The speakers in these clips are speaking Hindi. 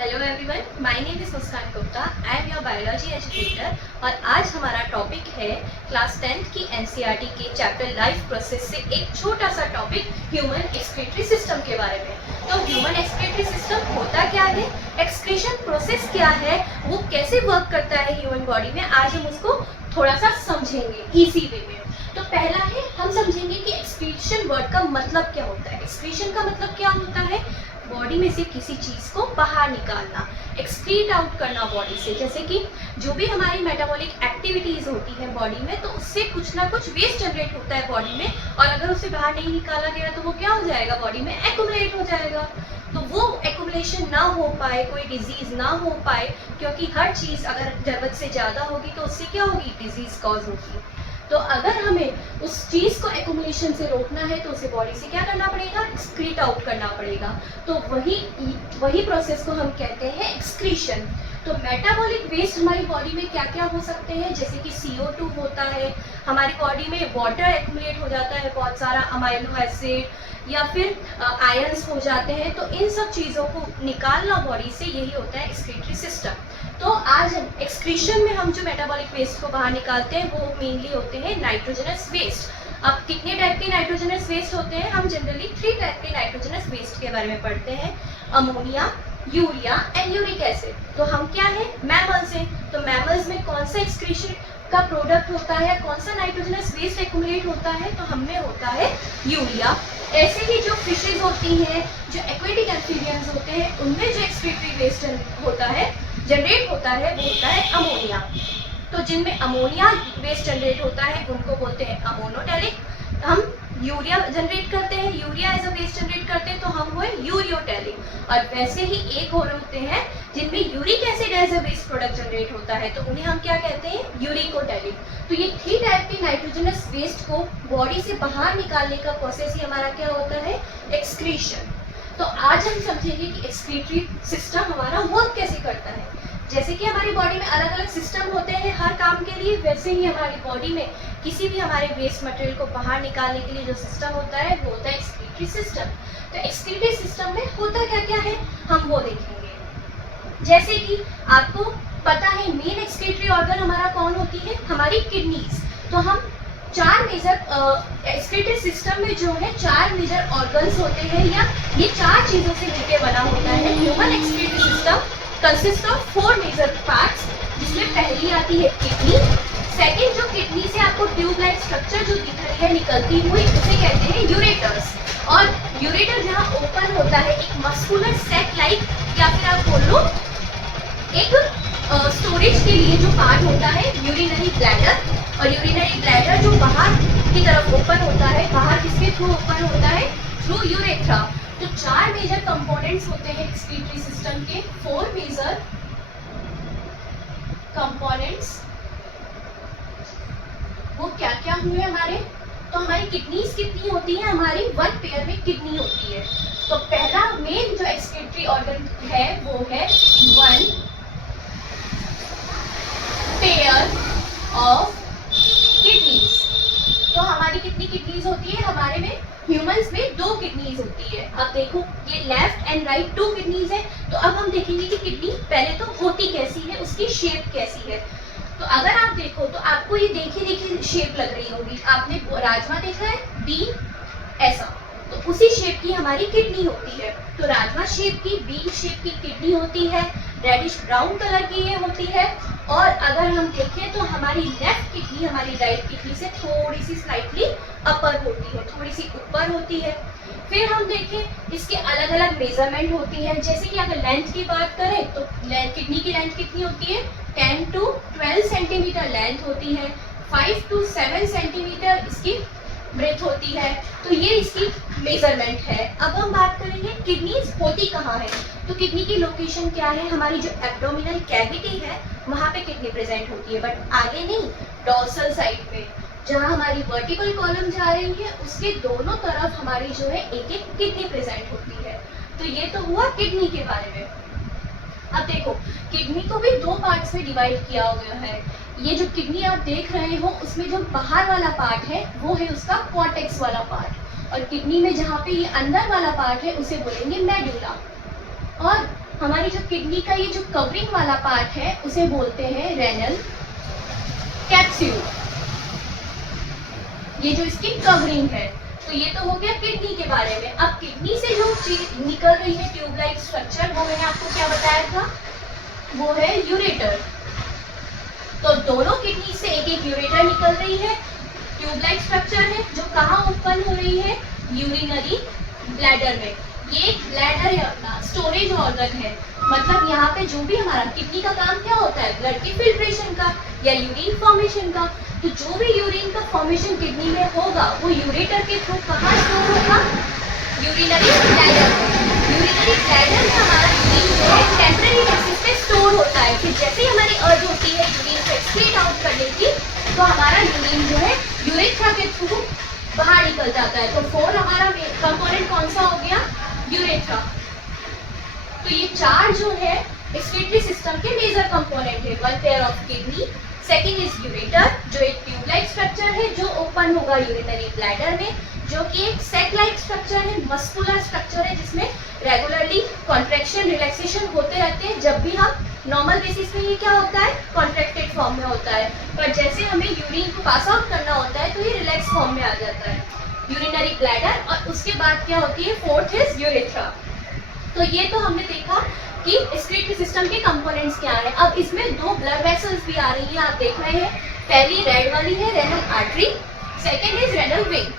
Hello everyone, my name is Muskan Gupta. I am your biology educator और आज हमारा टॉपिक है क्लास 10th की एनसीईआरटी के चैप्टर लाइफ प्रोसेस से एक छोटा सा टॉपिक ह्यूमन एक्सक्रीटरी सिस्टम के बारे में। तो ह्यूमन एक्सक्रीटरी सिस्टम होता क्या है, एक्सक्रीशन प्रोसेस क्या है, वो कैसे वर्क करता है ह्यूमन बॉडी में, आज हम उसको थोड़ा सा समझेंगे इजी वे में। तो पहला है, हम समझेंगे कि एक्सक्रीशन वर्ड का मतलब क्या होता है। एक्सक्रीशन का मतलब क्या होता है, बॉडी में से किसी चीज को बाहर निकालना, एक्सक्रीट आउट करना बॉडी से। जैसे कि जो भी हमारी मेटाबॉलिक एक्टिविटीज होती है बॉडी में, तो उससे कुछ ना कुछ वेस्ट जनरेट होता है बॉडी में, और अगर उसे बाहर नहीं निकाला गया तो वो क्या हो जाएगा, बॉडी में एक्यूमुलेट हो जाएगा। तो वो एक्यूमुलेशन ना हो पाए, कोई डिजीज ना हो पाए, क्योंकि हर चीज अगर जरूरत से ज्यादा होगी तो उससे क्या होगी, डिजीज कॉज होगी। तो अगर हमें उस चीज को एक्यूमुलेशन से रोकना है तो उसे बॉडी से क्या करना पड़ेगा, एक्सक्रीट आउट करना पड़ेगा। तो वही प्रोसेस को हम कहते हैं एक्सक्रीशन। तो मेटाबॉलिक वेस्ट हमारी बॉडी में क्या क्या हो सकते हैं, जैसे कि CO2 होता है, हमारी बॉडी में वाटर एक्यूमुलेट हो जाता है, बहुत सारा अमाइनो एसिड या फिर आयंस हो जाते हैं। तो इन सब चीज़ों को निकालना बॉडी से, यही होता है एक्सक्रीटरी सिस्टम। तो आज एक्सक्रीशन में हम जो मेटाबॉलिक वेस्ट को बाहर निकालते हैं वो मेनली होते हैं नाइट्रोजनस वेस्ट। अब कितने टाइप के नाइट्रोजनस वेस्ट होते हैं, हम जनरली 3 टाइप के नाइट्रोजनस वेस्ट के बारे में पढ़ते हैं, ammonia, urea and uric acid. तो हम क्या है, मैमल्स हैं। तो मैमल्स में कौन सा एक्सक्रीशन का प्रोडक्ट होता है, कौन सा नाइट्रोजनस वेस्ट एक्यूमुलेट होता है, तो हमें होता है यूरिया। ऐसे ही जो फिशेज होती हैं, जो एक्वेटिक एम्फीबियंस होते हैं, उनमें जो एक्सक्रीटरी वेस्ट होता है, जनरेट होता है, वो होता है अमोनिया। तो जिनमें अमोनिया वेस्ट जनरेट होता है उनको बोलते हैं अमोनोटैलिक। हम यूरिया जनरेट करते हैं, urea as a waste generate करते हैं, तो हम हुए यूरियोटैलिक। और वैसे ही एक और होते हैं जिनमें uric acid as a waste product generate होता है, तो उन्हें हम क्या कहते हैं, यूरिकोटैलिक। तो ये 3 टाइप के नाइट्रोजनस वेस्ट को बॉडी से बाहर निकालने का प्रोसेस ही हमारा क्या होता है, एक्सक्रीशन। तो आज हम समझेंगे कि एक्सक्रीटरी सिस्टम हमारा वर्क कैसे करता है। जैसे कि हमारी बॉडी में अलग अलग सिस्टम होते हैं हर काम के लिए, वैसे ही हमारी बॉडी में किसी भी हमारे वेस्ट मटेरियल को बाहर निकालने के लिए जो सिस्टम होता है वो होता है एक्सक्रीटरी सिस्टम। तो एक्सक्रीटरी सिस्टम में होता क्या क्या है, हम वो देखेंगे। जैसे कि आपको पता है मेन एक्सक्रीटरी ऑर्गन हमारा कौन होती है, हमारी किडनीज। तो हम 4 मेजर एक्सक्रीटरी सिस्टम में जो है 4 मेजर ऑर्गन्स होते हैं, या ये 4 चीजों से मिलकर बना होता है। Human excretory system consist of 4 major parts, जिसमें पहली आती है किडनी। सेकंड, जो किडनी से आपको ट्यूब लाइक स्ट्रक्चर जो दिख रही है निकलती हुई, उसे कहते हैं यूरेटर्स। और यूरेटर जहाँ ओपन होता है, एक मस्कुलर सेट लाइक, या फिर आप बोल लो एक स्टोरेज के लिए जो पार्ट होता है, यूरिनरी ब्लैडर। और यूरिनरी ब्लैडर जो बाहर की तरफ ओपन होता है, बाहर किसके थ्रू ओपन होता है, थ्रू यूरेथ्रा। तो 4 मेजर कंपोनेंट्स होते हैं एक्सक्रीटरी सिस्टम के, 4 मेजर कंपोनेंट्स। वो क्या क्या हुए हमारे, तो हमारी किडनीज कितनी होती है, हमारी 1 पेयर में किडनी होती है। तो पहला मेन जो एक्सक्रीटरी ऑर्गन है वो है 1 पेयर ऑफ किडनीज। तो हमारी कितनी किडनीज होती है, हमारे में ह्यूमंस में 2 किडनीज होती है। अब देखो ये लेफ्ट एंड राइट 2 किडनीज है। तो अब हम देखेंगे कि किडनी पहले तो होती कैसी है, उसकी शेप कैसी है। तो अगर आप देखो तो आपको ये देखी शेप लग रही होगी, आपने राजमा देखा है, डी ऐसा, तो उसी शेप की हमारी किडनी होती है। तो राजमा शेप की, बी शेप की किडनी होती है, रेडिश ब्राउन कलर की ये होती है। और अगर हम देखें तो हमारी लेफ्ट किडनी हमारी राइट किडनी से थोड़ी सी स्लाइटली अपर होती है, थोड़ी सी ऊपर होती है। फिर हम देखें इसके अलग अलग मेजरमेंट होती है। जैसे कि अगर लेंथ की बात करें तो किडनी की लेंथ कितनी होती है, 10 to 12 सेंटीमीटर लेंथ होती है, 5 to 7 सेंटीमीटर इसकी ब्रेथ होती है। तो ये इसकी मेजरमेंट है। अब हम बात करेंगे किडनीज होती कहाँ है। तो किडनी की लोकेशन क्या है, हमारी जो एब्डोमिनल कैविटी है वहाँ पे किडनी प्रेजेंट होती है, बट आगे नहीं, डोर्सल साइड पे, जहाँ हमारी वर्टिकल कॉलम जा रही है उसके दोनों तरफ हमारी जो है एक एक किडनी प्रेजेंट होती है। तो ये तो हुआ किडनी के बारे में। अब देखो किडनी को भी 2 पार्ट्स में डिवाइड किया गया है। ये जो किडनी आप देख रहे हो उसमें जो बाहर वाला पार्ट है वो है उसका कॉर्टेक्स वाला पार्ट, और किडनी में जहाँ पे ये अंदर वाला पार्ट है उसे बोलेंगे मेडुला। और हमारी जो किडनी का ये जो कवरिंग वाला पार्ट है उसे बोलते हैं रेनल कैप्सूल। ये जो इसकी कवरिंग है, तो ये तो हो गया किडनी के बारे में। अब किडनी से जो चीज निकल रही है ट्यूब लाइक स्ट्रक्चर, वो मैंने आपको क्या बताया था, वो है यूरेटर। तो दोनों किडनी से एक एक यूरेटर निकल रही है, ट्यूब लाइक स्ट्रक्चर है जो कहाँ उत्पन्न हो रही है, यूरिनरी ब्लैडर में। ये एक ब्लैडर है अपना, स्टोरेज ऑर्गन है। मतलब यहाँ पे जो भी हमारा किडनी का काम क्या होता है, ब्लड के फिल्ट्रेशन का या यूरिन फॉर्मेशन का। तो जो भी यूरिन का फॉर्मेशन किडनी में होगा वो यूरेटर के थ्रू कहाँ स्टोर होगा, यूरिनरी ब्लैडर में। यूरिनरी ब्लैडर में हमारा यूरिन जो है टेम्परेरी बेसिस पे स्टोर होता है। फिर जैसे ही हमारी अर्ज होती है यूरिन को एक्सक्रीट आउट करने की, तो हमारा यूरिन जो है यूरेथ्रा के थ्रू बाहर निकल जाता है। तो 4 हमारा कंपोनेंट कौन सा हो गया, यूरेथ्रा। तो ये 4 जो है एक्सक्रीटरी सिस्टम के मेजर कंपोनेंट है। 1 pair of kidney, second is ureter जो एक ट्यूब लाइक स्ट्रक्चर है जो ओपन होगा यूरिनरी ब्लैडर में, जो कि एक सेक लाइक स्ट्रक्चर है, मस्कुलर स्ट्रक्चर है जिसमें रेगुलरली कॉन्ट्रैक्शन रिलैक्सेशन होते रहते हैं। जब भी हम नॉर्मल बेसिस पे ये क्या होता है, कॉन्ट्रैक्टेड फॉर्म में होता है, पर जैसे हमें यूरिन को पास आउट करना होता है तो ये रिलैक्स फॉर्म में आ जाता है, यूरिनरी ब्लैडर। और उसके बाद क्या होती है, 4th इज यूरेथ्रा। तो ये तो हमने देखा कि एक्सक्रीटरी सिस्टम के कंपोनेंट्स क्या है। अब इसमें 2 ब्लड वेसल्स भी आ रही है, आप देख रहे हैं। पहली रेड वाली है renal artery, second is renal vein.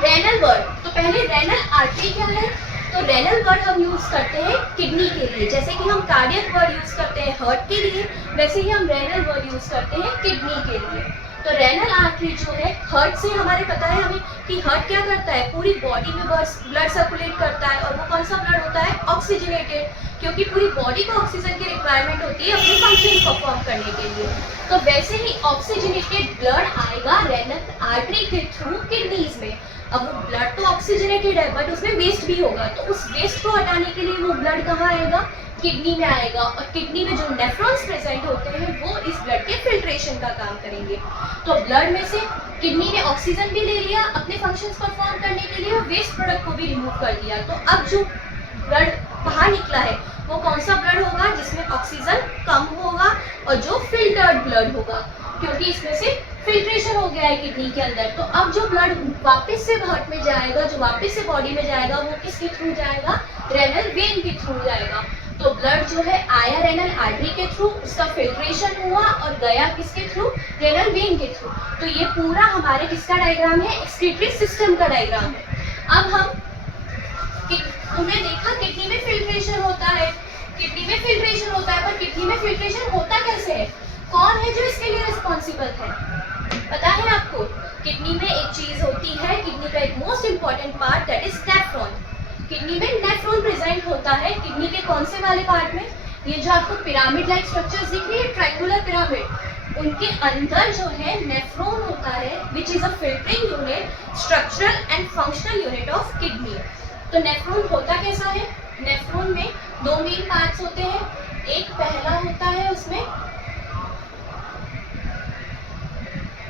Renal word, तो पहले रेनल आर्टरी क्या है, तो रेनल वर्ड हम यूज करते हैं किडनी के लिए, जैसे कि हम कार्डियक वर्ड यूज करते हैं हार्ट के लिए, वैसे ही हम रेनल वर्ड यूज करते हैं किडनी के लिए। तो रेनल आर्टरी जो है हार्ट से, हमारे पता है हमें कि हार्ट क्या करता है, पूरी बॉडी में ब्लड सर्कुलेट करता है। और वो कौन सा ब्लड होता है, ऑक्सीजनेटेड, क्योंकि पूरी बॉडी को ऑक्सीजन की रिक्वायरमेंट होती है अपने फंक्शन परफॉर्म करने के लिए। तो वैसे ही ऑक्सीजनेटेड ब्लड आएगा रेनल आर्टरी के थ्रू किडनीज में। अब वो ब्लड तो ऑक्सीजनेटेड है बट उसमें वेस्ट भी होगा, तो उस वेस्ट को हटाने के लिए वो ब्लड कहाँ आएगा, किडनी में आएगा। और किडनी में जो नेफ्रॉन्स प्रेजेंट होते हैं वो इस ब्लड के फिल्ट्रेशन का काम करेंगे। तो ब्लड में से किडनी ने ऑक्सीजन भी ले लिया अपने फंक्शंस परफॉर्म करने के लिए, और वेस्ट प्रोडक्ट को भी रिमूव कर दिया। तो अब जो ब्लड बाहर निकला है वो कौन सा ब्लड होगा, जिसमें ऑक्सीजन कम होगा और जो फिल्टर्ड ब्लड होगा, क्योंकि इसमें से फिल्ट्रेशन हो गया है किडनी के अंदर। तो अब जो ब्लड वापस से हार्ट में जाएगा, जो वापस से बॉडी में जाएगा, वो किसके थ्रू जाएगा, रेनल वेन के थ्रू जाएगा। तो ब्लड जो है आया रेनल आर्टरी के थ्रू, उसका फिल्ट्रेशन हुआ और गया किसके थ्रू, रेनल वेन के थ्रू। तो ये पूरा हमारे किसका डायग्राम है, एक्सक्रीटरी सिस्टम का डायग्राम है। अब हमने देखा किडनी में फिल्ट्रेशन होता है, किडनी में फिल्ट्रेशन होता है, पर किडनी में फिल्ट्रेशन होता कैसे है, कौन है जो इसके लिए रिस्पॉन्सिबल है, पता है आपको। किडनी में एक चीज होती है, किडनी का एक most important part, that is nephron. Kidney में नेफ्रॉन प्रेजेंट होता है, किडनी के कौन से वाले पार्ट में, ये जो आपको पिरामिड लाइक स्ट्रक्चर्स दिख रही है, ट्रायंगुलर पिरामिड, उनके अंदर जो है नेफ्रॉन होता है, which is a filtering unit, structural and functional unit of kidney. तो नेफ्रॉन होता कैसा है, नेफ्रॉन में 2 मेन पार्ट्स होते हैं। एक पहला होता है उसमें,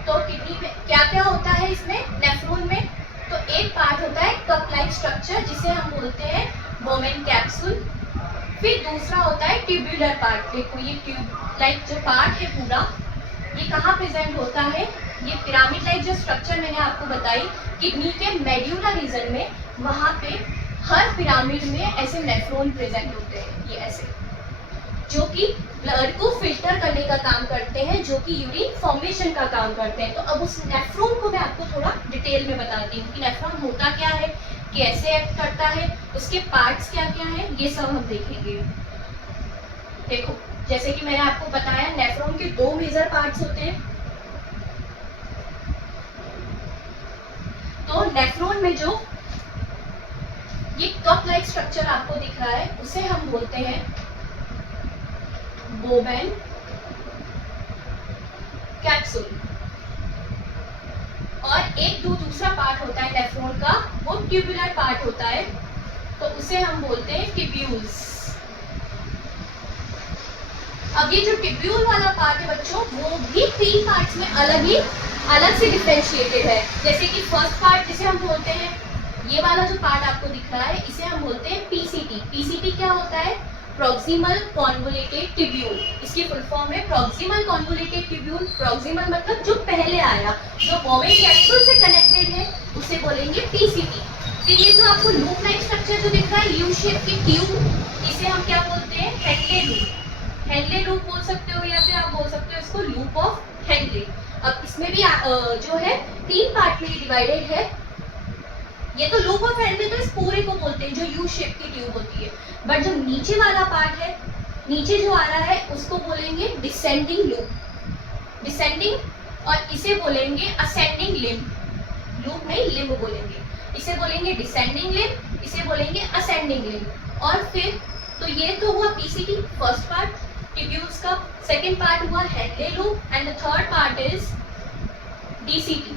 तो किडनी में क्या क्या होता है इसमें, नेफ्रॉन में, तो एक पार्ट होता है कप लाइक स्ट्रक्चर जिसे हम बोलते हैं बोमेन कैप्सूल। फिर दूसरा होता है ट्यूब्यूलर पार्ट। देखो ये ट्यूब लाइक जो पार्ट है पूरा, ये कहाँ प्रेजेंट होता है, ये पिरामिड लाइक जो स्ट्रक्चर मैंने आपको बताई किडनी के मेड्यूलर रीजन में, वहाँ पे हर पिरामिड में ऐसे नेफ्रॉन प्रेजेंट होते हैं, ये ऐसे, जो कि ब्लड को फिल्टर करने का काम करते हैं, जो कि यूरिन फॉर्मेशन का काम करते हैं। तो अब उस नेफ्रॉन को मैं आपको थोड़ा डिटेल में बताती हूँ कि नेफ्रॉन होता क्या है, कैसे एक्ट करता है, उसके पार्ट्स क्या क्या हैं, ये सब हम देखेंगे। देखो जैसे कि मैंने आपको बताया, नेफ्रॉन के 2 मेजर पार्ट्स होते हैं। तो नेफ्रॉन में जो ये कप लाइक स्ट्रक्चर आपको दिख रहा है, उसे हम बोलते हैं बोमेन कैप्सूल। और एक दूसरा पार्ट होता है नेफ्रॉन का, वो ट्यूबुलर पार्ट होता है, तो उसे हम बोलते हैं टिब्यूल्स। अब ये जो टिब्यूल वाला पार्ट है बच्चों, वो भी 3 पार्ट्स में अलग से डिफरेंशिएटेड है। जैसे कि फर्स्ट पार्ट जिसे हम बोलते हैं, ये वाला जो पार्ट आपको दिख रहा है, इसे हम बोलते हैं पीसीटी। पीसीटी क्या होता है, प्रॉक्सिमल कॉन्वोलेटेड ट्यूब्यूल। इसकी फुल फॉर्म है प्रॉक्सिमल कॉन्वोलेटेड ट्यूब्यूल। प्रॉक्सिमल मतलब जो पहले आया, जो बोवेन कैप्सूल से कनेक्टेड है, उसे बोलेंगे पीसीटी। फिर ये जो आपको लूप लाइक स्ट्रक्चर जो दिख रहा है, यू शेप की ट्यूब, इसे हम क्या बोलते हैं? Henle loop. हेनले लूप बोल सकते हो या फिर आप बोल सकते हो इसको लूप ऑफ हेनले। अब इसमें भी जो है 3 पार्ट में डिवाइडेड है। ये तो लूप ऑफ हेनले तो इस पूरे को बोलते हैं जो यू शेप की ट्यूब होती है, बट जो नीचे वाला पार्ट है, नीचे जो आ रहा है, उसको बोलेंगे डिसेंडिंग लूप, डिसेंडिंग, और इसे बोलेंगे असेंडिंग लिम्ब। लूप नहीं, लिम्ब बोलेंगे। इसे बोलेंगे डिसेंडिंग लिम्ब, इसे बोलेंगे असेंडिंग लिम्ब। और फिर तो ये तो हुआ पीसीटी फर्स्ट पार्ट ट्यूब्यूल्स का। सेकंड पार्ट हुआ Henle loop and the third part is DCT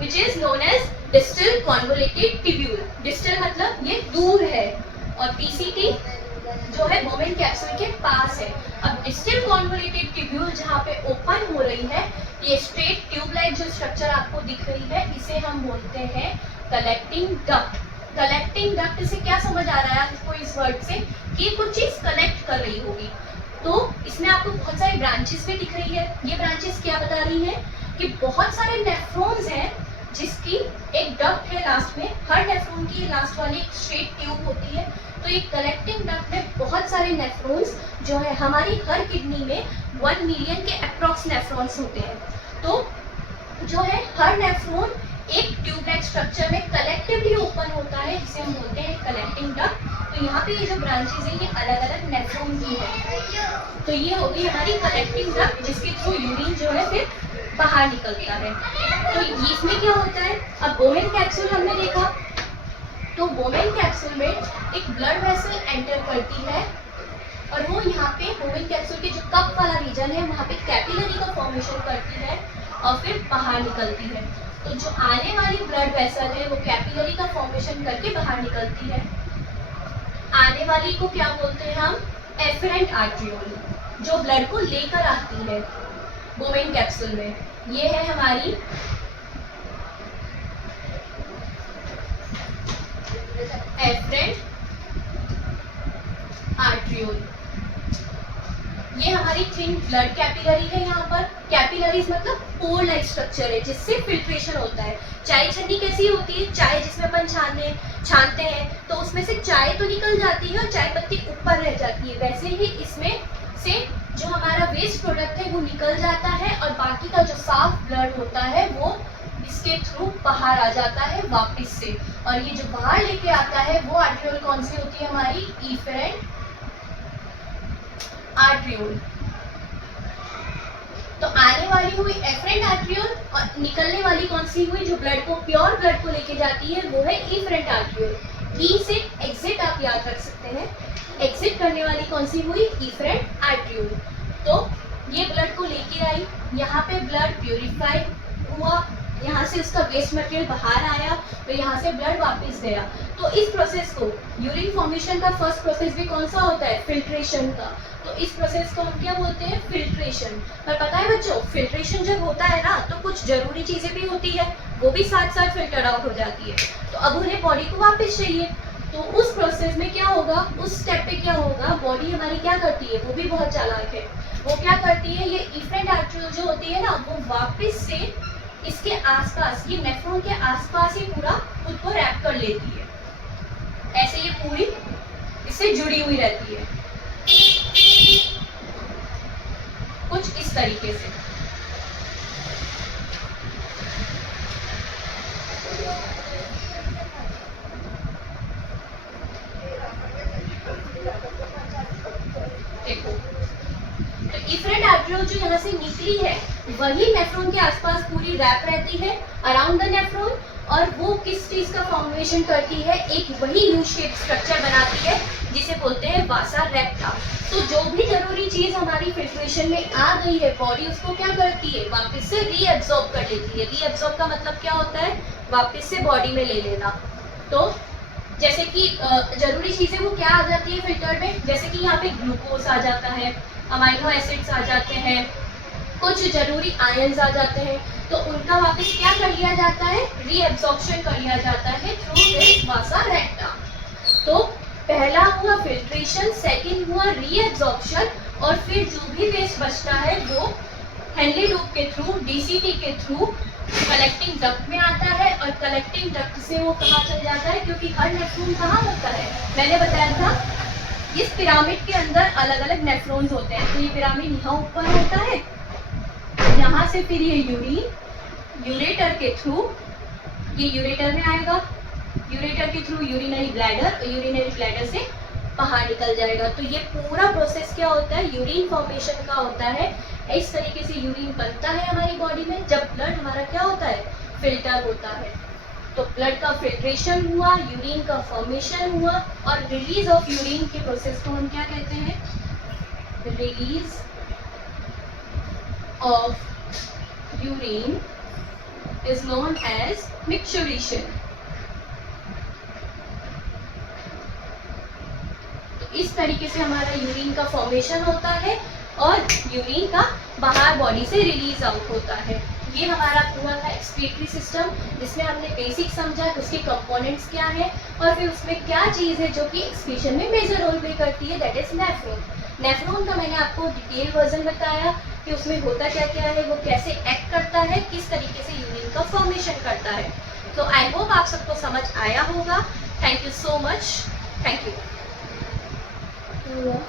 which is known as distal convoluted tubule। distal मतलब ये दूर है और पीसीटी जो है बोवेन कैप्सूल के पास है। अब डिस्टल कॉन्वोलेटेड ट्यूब्यूल जहाँ पे ओपन हो रही है, ये स्ट्रेट ट्यूब लाइक जो स्ट्रक्चर आपको दिख रही है, इसे हम बोलते हैं कलेक्टिंग डक्ट। कलेक्टिंग डक्ट से क्या समझ आ रहा है आपको इस वर्ड से? कि कुछ चीज कलेक्ट कर रही होगी। तो इसमें आपको बहुत सारी ब्रांचेस भी दिख रही है। ये ब्रांचेस क्या बता रही है? कि बहुत सारे नेफ्रॉन्स हैं जिसकी एक डक्ट है लास्ट में। हर नेफ्रॉन की लास्ट वाली एक स्ट्रेट ट्यूब होती है। तो ये कलेक्टिंग डक्ट में बहुत सारे नेफ्रॉन्स जो है, हमारी हर किडनी में 1 मिलियन के अप्रॉक्स नेफ्रॉन्स होते हैं। तो जो है हर नेफ्रॉन एक ट्यूब लाइक स्ट्रक्चर में कलेक्टिवली ओपन होता है, जिसे हम बोलते हैं कलेक्टिंग डक्ट। तो यहाँ पे ये जो ब्रांचेज है, ये अलग अलग नेफ्रॉन की है। तो ये होगी हमारी कलेक्टिंग डक्ट, जिसके थ्रू यूरिन जो है फिर बाहर निकलता है। तो इसमें क्या होता है? अब बोवेन कैप्सूल हमने देखा, तो बोवेन कैप्सूल में एक ब्लड वेसल एंटर करती है और वो यहाँ पे बोवेन कैप्सूल के जो कप वाला रीजन है, वहाँ पे कैपिलरी का फॉर्मेशन करती है और फिर बाहर निकलती है। तो जो आने वाली ब्लड वेसल है, वो कैपिलरी का फॉर्मेशन करके बाहर निकलती है। आने वाली को क्या बोलते हैं हम? एफरेंट आर्ट्रियोल, जो ब्लड को लेकर आती है बोवेन कैप्सूल में। ये है हमारी एफरेंट आर्ट्रियोल। ये हमारी थिन ब्लड कैपिलरी है। यहाँ पर कैपिलरीज मतलब पोर लाइक स्ट्रक्चर है जिससे फिल्ट्रेशन होता है। चाय छन्नी कैसी होती है? चाय जिसमें अपन छानते हैं तो उसमें से चाय तो निकल जाती है और चाय पत्ती ऊपर रह जाती है। वैसे ही इसमें से जो हमारा वेस्ट प्रोडक्ट है वो निकल जाता है और बाकी का जो साफ ब्लड होता है वो इसके थ्रू बाहर आ जाता है वापस से। और ये जो बाहर लेके आता है वो आर्ट्रियोल कौन सी होती है? हमारी इफरेंट आर्ट्रियोल। तो आने वाली हुई एफरेंट आर्ट्रियोल और निकलने वाली कौन सी हुई? जो ब्लड को, प्योर ब्लड को लेके जाती है, वो है इफरेंट आर्ट्रियोल। ई से एग्जिट आप याद रख सकते हैं। एग्जिट करने वाली कौन सी हुई? Efferent arteriole. तो ये ब्लड को लेके आई, यहाँ पे ब्लड प्यूरिफाई हुआ, यहाँ से उसका वेस्ट मटेरियल बाहर आया, तो यहाँ से ब्लड वापस गया। तो इस प्रोसेस को, यूरिन फॉर्मेशन का फर्स्ट प्रोसेस भी कौन सा होता है? फिल्ट्रेशन का। तो इस प्रोसेस को हम क्या बोलते हैं? फिल्ट्रेशन। पर पता है बच्चों, फिल्ट्रेशन जब होता है ना, तो कुछ जरूरी चीजें भी होती है, वो भी साथ साथ फिल्टर आउट हो जाती है। तो अब उन्हें बॉडी को वापस चाहिए, तो उस प्रोसेस में क्या होगा? उस स्टेप पे क्या होगा? बॉडी हमारी क्या करती है? वो भी बहुत चालाक है। वो क्या करती है? ये इफरेंट आर्ट्रियोल जो होती है ना, वो वापस से इसके आसपास, ये नेफ्रॉन के आसपास ही पूरा खुद को रैप कर लेती है। ऐसे ये पूरी इससे जुड़ी हुई रहती है कुछ इस तरीके से। देखो, तो इफरेंट आर्ट्रियोल जो यहाँ से निकली है, वही नेफ्रॉन के आसपास पूरी रैप रहती है अराउंड द नेफ्रॉन, और वो किस चीज का फॉर्मेशन करती है? एक वही यू शेप स्ट्रक्चर बनाती है जिसे बोलते हैं वासा रेक्टा। तो जो भी जरूरी चीज हमारी फिल्ट्रेशन में आ गई है, बॉडी उसको क्या करती है? वापस से रीअब्सॉर्ब कर लेती है। रीअब्सॉर्ब का मतलब क्या होता है? वापस से बॉडी में ले लेना। तो जैसे कि जरूरी चीजें वो क्या आ जाती है फिल्टर में? जैसे कि यहाँ पे ग्लूकोज आ जाता है, अमाइनो एसिड्स आ जाते हैं, कुछ जरूरी आयंस आ जाते हैं, तो उनका वापस क्या कर लिया जाता है? रीअब्सॉर्प्शन कर लिया जाता है थ्रू दिस वासा रेक्टा। तो पहला हुआ फिल्ट्रेशन, सेकंड हुआ रीएब्जॉर्प्शन, और फिर जो भी वेस्ट बचता है वो हेनली लूप के थ्रू, डीसीटी के थ्रू कलेक्टिंग डक्ट में आता है, और कलेक्टिंग डक्ट से वो कहाँ चल जाता है, क्योंकि हर नेफ्रॉन कहाँ होता है, मैंने बताया था इस पिरामिड के अंदर अलग अलग नेफ्रॉन्स होते हैं। तो ये पिरामिड यहाँ ऊपर होता है, यहाँ से फिर ये यूरिन यूरेटर के थ्रू, ये यूरेटर में आएगा, यूरेटर के थ्रू यूरिनरी ब्लैडर, और यूरिनरी ब्लैडर से बाहर निकल जाएगा। तो ये पूरा प्रोसेस क्या होता है, यूरिन फॉर्मेशन का होता है। इस तरीके से यूरिन बनता है हमारी बॉडी में। जब ब्लड हमारा क्या होता है, फिल्टर होता है, तो ब्लड का फिल्ट्रेशन हुआ, यूरिन का फॉर्मेशन हुआ, और रिलीज ऑफ यूरिन के प्रोसेस को हम क्या कहते हैं, release of urine is known as micturition. इस तरीके से हमारा यूरिन का फॉर्मेशन होता है और यूरिन का बाहर बॉडी से रिलीज आउट होता है। ये हमारा पूरा था एक्सक्रीटरी सिस्टम, जिसमें हमने बेसिक समझा कि उसके कंपोनेंट्स क्या है, और फिर उसमें क्या चीज़ है जो कि एक्सक्रीशन में मेजर रोल प्ले करती है, दैट इज नेफ्रॉन। नेफ्रॉन का मैंने आपको डिटेल वर्जन बताया कि उसमें होता क्या क्या है, वो कैसे एक्ट करता है, किस तरीके से यूरिन का फॉर्मेशन करता है। तो आई होप आप सबको समझ आया होगा। Thank you so much. Thank you.